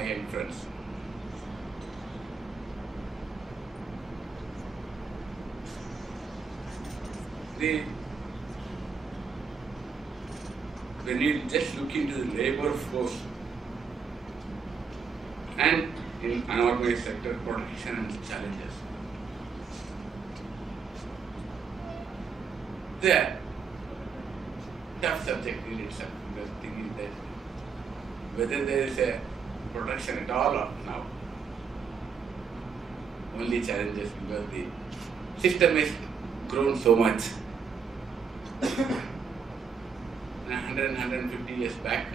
my young friends. When you just look into the labor force and in unorganized sector, protection and challenges, they are tough subject in itself. The thing is that whether there is a protection at all or now, only challenges because the system has grown so much. 150 years back,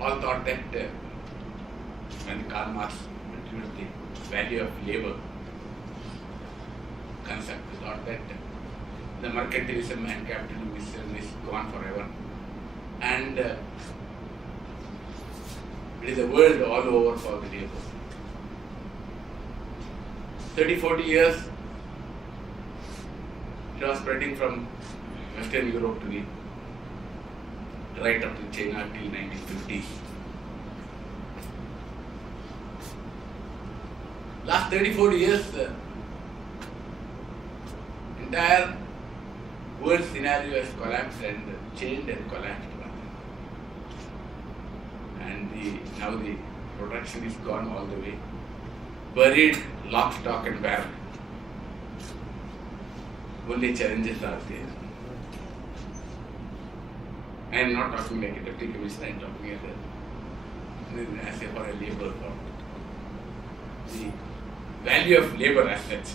all thought that when Karl Marx introduced the value of labor concept, he thought that the mercantilism and capitalism is gone forever, and it is a world all over for the labor. 30-40 years it was spreading from Western Europe to the right up to China till 1950s. Last 30-40 years, the entire world scenario has collapsed and changed and collapsed. And now the production is gone all the way, buried lock, stock and barrel. Only challenges are there. I am not talking like a deputy commissioner, I am talking as a for a labor for the value of labor as such.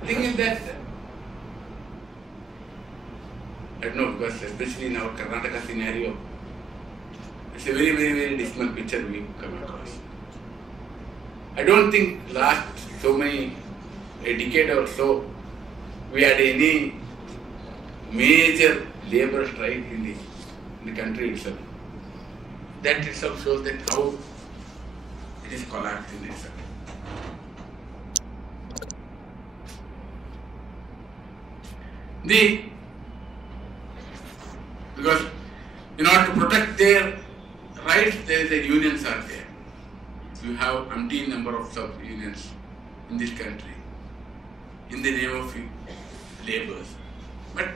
The thing is that, I don't know, because especially in our Karnataka scenario, it's a very dismal picture we come across. I don't think last a decade or so, we had any major labor strike in the country itself. That itself shows that how it is collapsed in itself. Because in order to protect their rights, the unions are there. You have umpteen number of sub-unions in this country in the name of labours. But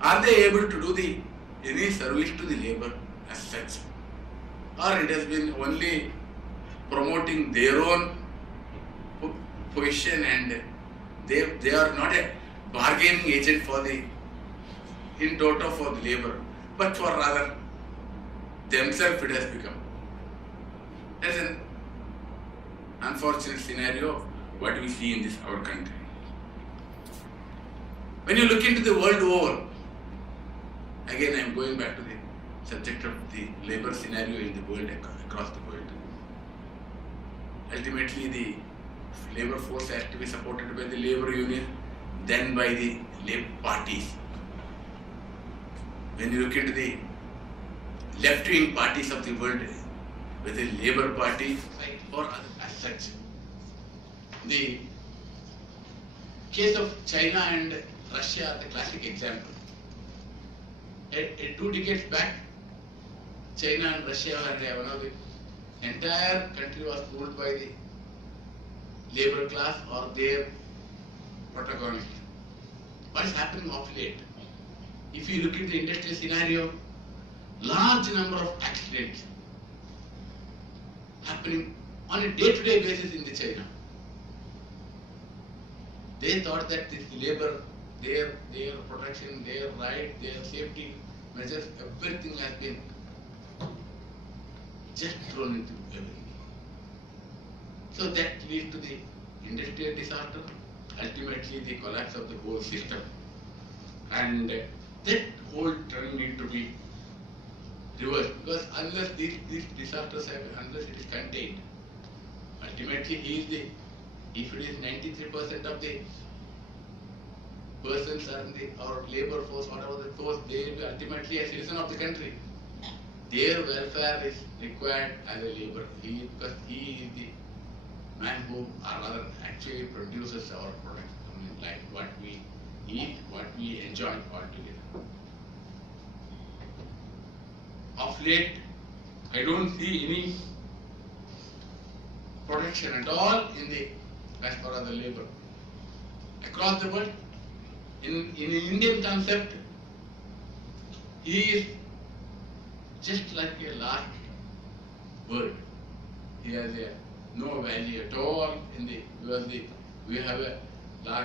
are they able to do any service to the labour as such? Or it has been only promoting their own position and they are not a bargaining agent in toto for the labour, but for rather themselves it has become. That's an unfortunate scenario what we see in our country. When you look into the world over, again I am going back to the subject of the labor scenario in the world, across the world. Ultimately the labor force has to be supported by the labor union, then by the labor parties. When you look into the left-wing parties of the world, with the Labour Party or as such. The case of China and Russia are the classic example. 2 decades back, China and Russia were one of the entire country was ruled by the labor class or their protagonists. What is happening of late? If you look at the industrial scenario, large number of accidents happening on a day-to-day basis in the China. They thought that this labor, their protection, their right, their safety measures, everything has been just thrown into everything. So that leads to the industrial disaster, ultimately the collapse of the whole system. And that whole trend needs to be reversed, because unless these disasters unless it is contained, ultimately if it is 93% of the persons are in our labor force, whatever the force, they will be ultimately a citizen of the country. Their welfare is required as a labor, because he is the man who, or rather, actually produces our products. I mean, like what we eat, what what we enjoy altogether. Of late, I don't see any protection at all in the as far as the labor. Across the world, in an Indian concept, he is just like a last word. He has no value at all in the, because we have a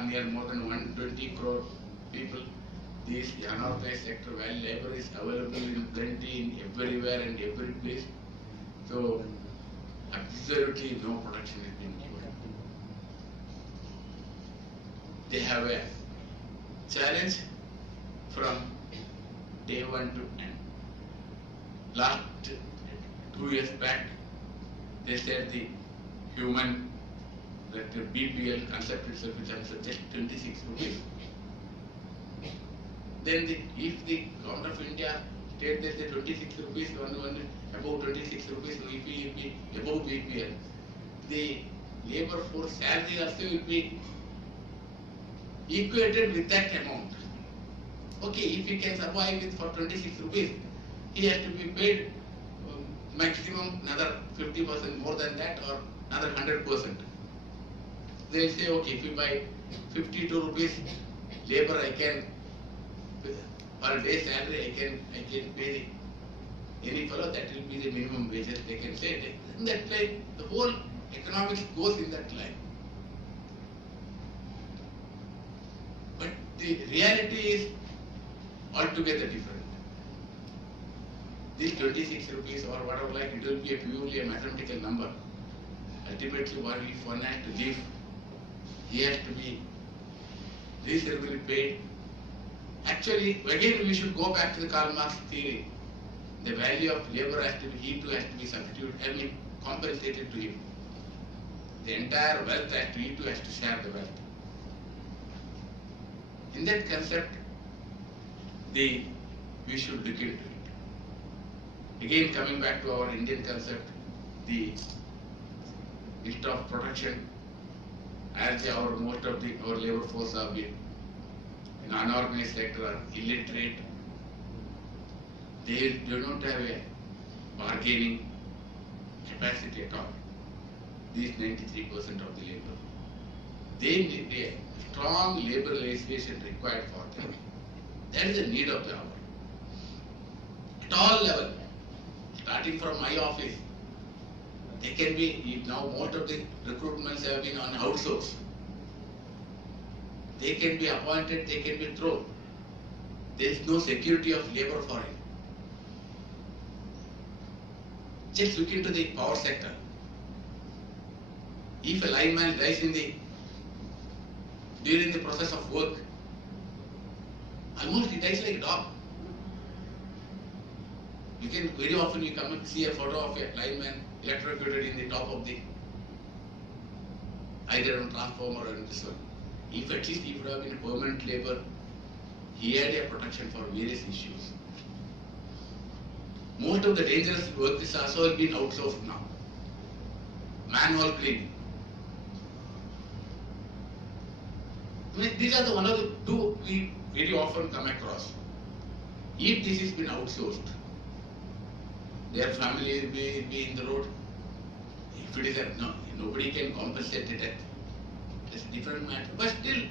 near more than 120 crore people. This unorganized sector value labor is available in plenty in everywhere and every place. So absolutely no protection is being given. They have a challenge from day one to end. Last 2 years back, they said the human, that the BPL concept itself is just 26 rupees. Then if the government of India state that the 26 rupees, above 26 rupees, if be above BPL, the labor force salary also will be equated with that amount. Okay, if he can survive with for 26 rupees, he has to be paid maximum another 50% more than that or another 100%. They say, okay, if you buy 52 rupees labor, I can, per day salary, I can pay any fellow, that will be the minimum wages, they can say. In that line, the whole economics goes in that line. But the reality is altogether different. This 26 rupees or whatever, like, it will be purely a mathematical number. Ultimately, if one has to live, he has to be reasonably paid. Actually, again, we should go back to the Karl Marx theory. The value of labor has to be, he too has to be substituted, compensated to him. The entire wealth has to, he too has to share the wealth. In that concept, we should look into it. Again, coming back to our Indian concept, the list of production, as most of our labor force have been in unorganized sector, are illiterate. They do not have a bargaining capacity at all. These 93% of the labor. They need a strong labor legislation required for them. That is the need of the hour. At all levels, starting from my office, they can be, now most of the recruitments have been on outsource. They can be appointed, they can be thrown. There is no security of labor for it. Just look into the power sector. If a lineman dies during the process of work, almost he dies like a dog. You can, very often you come and see a photo of a lineman electrocuted in the top of the, either on transformer or in this one. If at least he would have been permanent labor, he had a protection for various issues. Most of the dangerous work is also been outsourced now. Manual cleaning. These are one of the two we very often come across. If this has been outsourced, their family will be in the road. If it is nobody can compensate the death. It's a different matter. But still,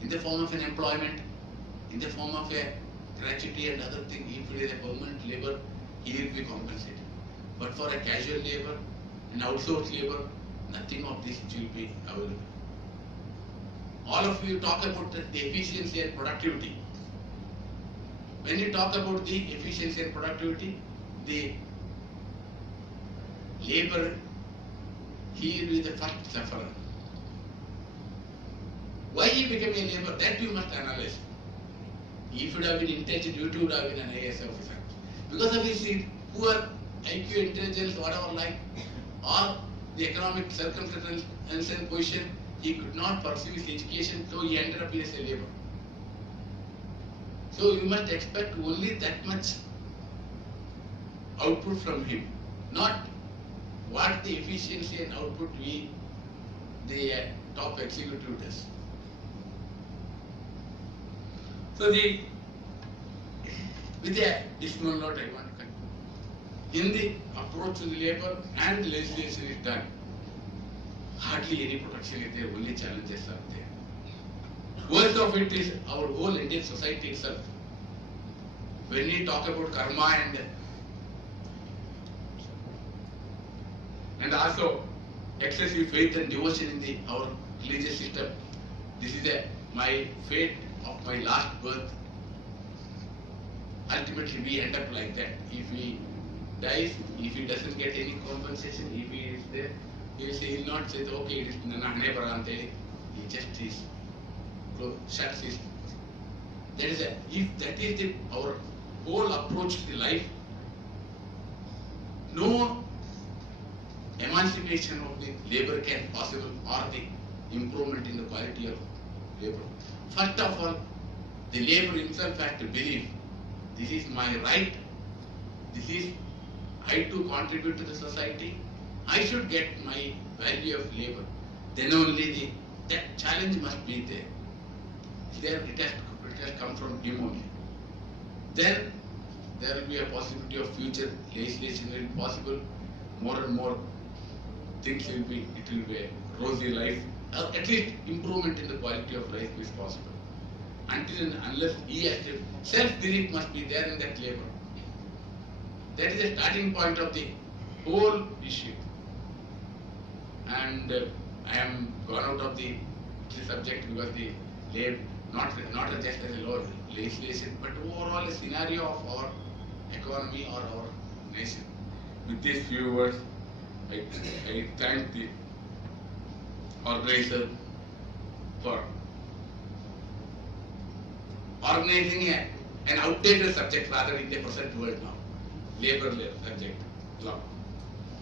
in the form of an employment, in the form of a gratuity and other thing, if it is a permanent labor, he will be compensated. But for a casual labor, an outsourced labor, nothing of this will be available. All of you talk about the efficiency and productivity. When you talk about the efficiency and productivity, the labor, he will be the first sufferer. Why he became a labor, that you must analyze. If you would have been intelligent, you too would have been an IAS officer. Because of his poor IQ, intelligence, whatever like, or the economic circumstances and position, he could not pursue his education, so he ended up as a labor. So you must expect only that much output from him, not what the efficiency and output the top executive does. So with a dismal note, I want to conclude. In the approach to the labor and the legislation is done, hardly any protection is there, only challenges are there. Worst of it is our whole Indian society itself. When we talk about karma and also excessive faith and devotion in our religious system, this is my fate of my last birth. Ultimately, we end up like that. If he dies, if he doesn't get any compensation, if he is there, he will not say, okay, it is Nanahane Parante. He just shuts his. If that is our whole approach to life, no emancipation of the labor can possible or the improvement in the quality of labor. First of all, the labor himself has to believe this is my right, this is I to contribute to the society, I should get my value of labor. Then only that challenge must be there. It has come from him only. Then there will be a possibility of future legislation will be possible. More and more things will be, it will be a rosy life. At least improvement in the quality of life is possible. Until and unless he has to, self-belief must be there in that labor. That is the starting point of the whole issue. And I am gone out of the subject because the labor, not just as a law legislation, but overall a scenario of our economy or our nation. With these few words, I thank the organizer for organizing an outdated subject rather in the present world now. Labor subject, law.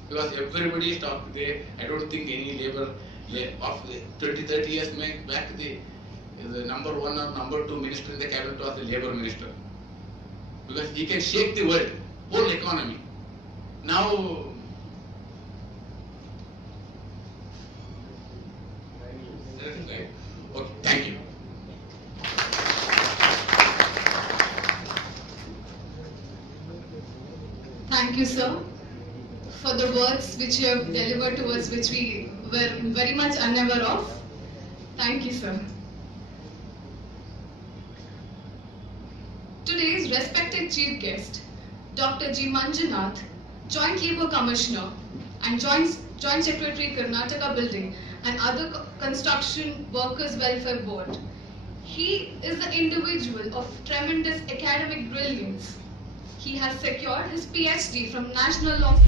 Because everybody is talking there, I don't think any labor of 20-30 years back the number one or number two minister in the cabinet was the labor minister. Because he can shake the world, whole economy. Now, okay, thank you. Thank you, sir, for the words which you have delivered to us, which we were very much unaware of. Thank you, sir. Today's respected chief guest, Dr. G. Manjunath, Joint Labour Commissioner and Joint Secretary, Karnataka Building and other Construction Workers Welfare Board. He is the individual of tremendous academic brilliance. He has secured his PhD from National Law